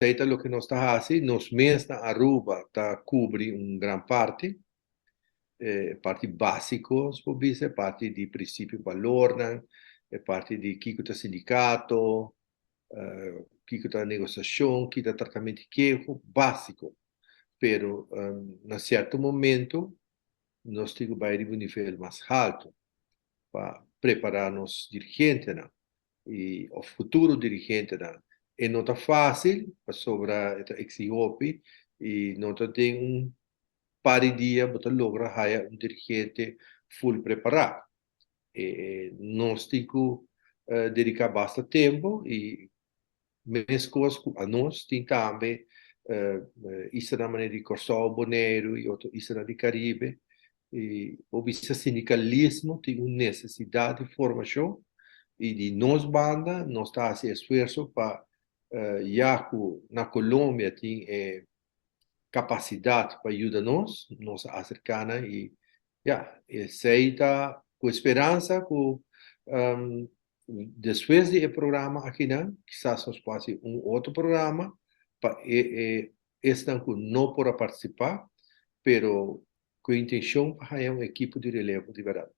Feita lo que nós está assim, nos meses na Aruba está cobre grande parte, parte básicos, por dizer, parte de princípio valor, né? Parte de que está sindicato, que está negociação, que está tratamento de queijo, básico. Pero, em certo momento, nós temos que ir a um nível mais alto para preparar nos dirigentes, né? E o futuro dirigente, né? E não está fácil, sobre a exigope, e não tem par de dias para lograr haya dirigente full preparado. Nós temos que dedicar bastante tempo e mesmo coisas a nós tem também isso na maneira de Corsol, Bonaire e outro isso na de Caribe. E o sindicalismo tem uma necessidade de formação e de nós banda nós está fazendo esforço para já que na Colômbia tem capacidade para ajudar nós africana e já aceita com esperança que depois do programa aqui não quizás nós fazer outro programa para este não para participar pero com a intenção para ter equipe de relevo de verdade.